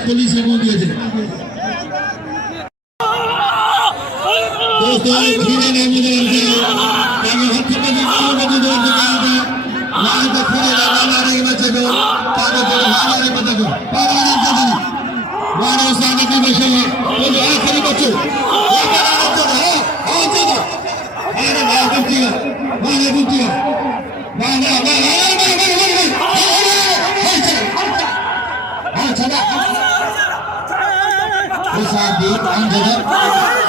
पुलिस को दिए थे दोस्तों खीरे ने मुझे हम हत्या में दौड़ दिखाया था वहां तक खीरे लगा रहे बच्चे को ताकि वो हमारे पता को पारा नहीं करते वाले साथ में बचे हैं वो जो आखिरी बच्चे वो करा तो है आओ चलो अरे भाई बुतिया वाला चला साथ दी अंदर